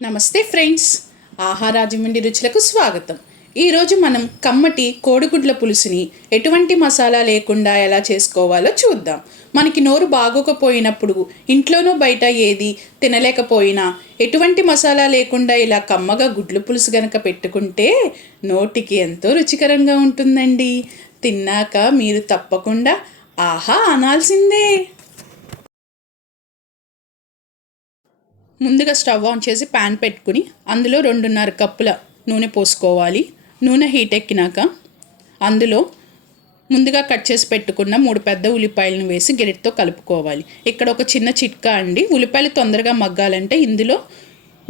నమస్తే ఫ్రెండ్స్, ఆహా రాజమండ్రి రుచులకు స్వాగతం. ఈరోజు మనం కమ్మటి కోడిగుడ్ల పులుసుని ఎటువంటి మసాలా లేకుండా ఎలా చేసుకోవాలో చూద్దాం. మనకి నోరు బాగోకపోయినప్పుడు ఇంట్లోనూ బయట ఏది తినలేకపోయినా ఎటువంటి మసాలా లేకుండా ఇలా కమ్మగా గుడ్ల పులుసు గనక పెట్టుకుంటే నోటికి ఎంతో రుచికరంగా ఉంటుందండి. తిన్నాక మీరు తప్పకుండా ఆహా అనాల్సిందే. ముందుగా స్టవ్ ఆన్ చేసి ప్యాన్ పెట్టుకుని అందులో 2.5 కప్పుల నూనె పోసుకోవాలి. నూనె హీట్ ఎక్కినాక అందులో ముందుగా కట్ చేసి పెట్టుకున్న 3 పెద్ద ఉల్లిపాయలను వేసి గెరిటితో కలుపుకోవాలి. ఇక్కడ ఒక చిన్న చిట్కా అండి, ఉల్లిపాయలు తొందరగా మగ్గాలంటే ఇందులో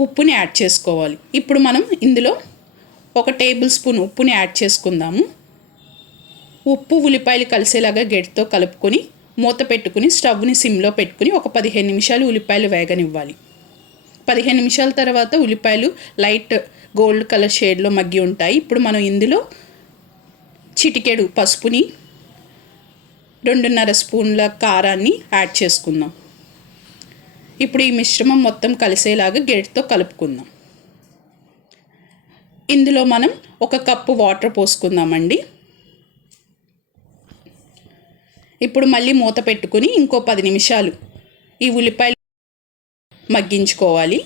ఉప్పుని యాడ్ చేసుకోవాలి. ఇప్పుడు మనం ఇందులో 1 టేబుల్ స్పూన్ ఉప్పుని యాడ్ చేసుకుందాము. ఉప్పు ఉల్లిపాయలు కలిసేలాగా గెరిటితో కలుపుకొని మూత పెట్టుకుని స్టవ్ని సిమ్లో పెట్టుకుని ఒక 15 నిమిషాలు ఉల్లిపాయలు వేగనివ్వాలి. 15 నిమిషాల తర్వాత ఉల్లిపాయలు లైట్ గోల్డ్ కలర్ షేడ్లో మగ్గి ఉంటాయి. ఇప్పుడు మనం ఇందులో చిటికెడు పసుపుని, 2.5 స్పూన్ల కారాన్ని యాడ్ చేసుకుందాం. ఇప్పుడు ఈ మిశ్రమం మొత్తం కలిసేలాగా గెరిటితో కలుపుకుందాం. ఇందులో మనం 1 కప్పు వాటర్ పోసుకుందామండి. ఇప్పుడు మళ్ళీ మూత పెట్టుకుని ఇంకో 10 నిమిషాలు ఈ ఉల్లిపాయలు మగ్గించుకోవాలి.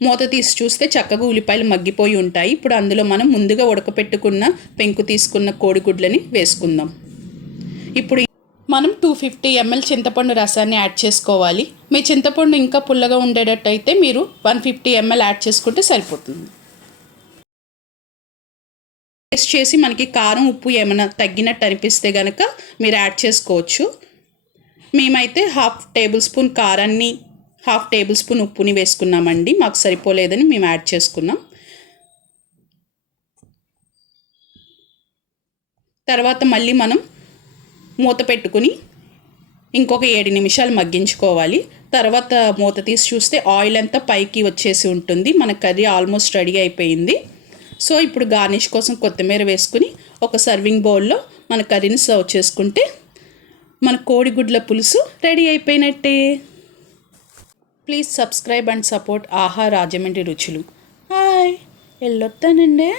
మూత తీసి చూస్తే చక్కగా ఉల్లిపాయలు మగ్గిపోయి ఉంటాయి. ఇప్పుడు అందులో మనం ముందుగా ఉడకపెట్టుకున్న పెంకు తీసుకున్న కోడిగుడ్లని వేసుకుందాం. ఇప్పుడు మనం 250 ml చింతపండు రసాన్ని యాడ్ చేసుకోవాలి. మీ చింతపండు ఇంకా పుల్లగా ఉండేటట్టయితే మీరు 150 ml యాడ్ చేసుకుంటే సరిపోతుంది. టేస్ట్ చేసి మనకి కారం ఉప్పు ఏమైనా తగ్గినట్టు అనిపిస్తే కనుక మీరు యాడ్ చేసుకోవచ్చు. మేమైతే 1/2 టేబుల్ స్పూన్ కారాన్ని 1/2 టేబుల్ స్పూన్ ఉప్పుని వేసుకున్నామండి. మాకు సరిపోలేదని మేము యాడ్ చేసుకున్నాం. తర్వాత మళ్ళీ మనం మూత పెట్టుకుని ఇంకొక 7 నిమిషాలు మగ్గించుకోవాలి. తర్వాత మూత తీసి చూస్తే ఆయిల్ అంతా పైకి వచ్చేసి ఉంటుంది. మన కర్రీ ఆల్మోస్ట్ రెడీ అయిపోయింది. సో ఇప్పుడు గార్నిష్ కోసం కొత్తిమీర వేసుకుని ఒక సర్వింగ్ బౌల్లో మన కర్రీని సర్వ్ చేసుకుంటే మన కోడిగుడ్ల పులుసు రెడీ అయిపోయినట్టే. ప్లీజ్ సబ్స్క్రైబ్ అండ్ సపోర్ట్ ఆహా రాజమండ్రి రుచులు. హాయ్, వెళ్ళొస్తానండి.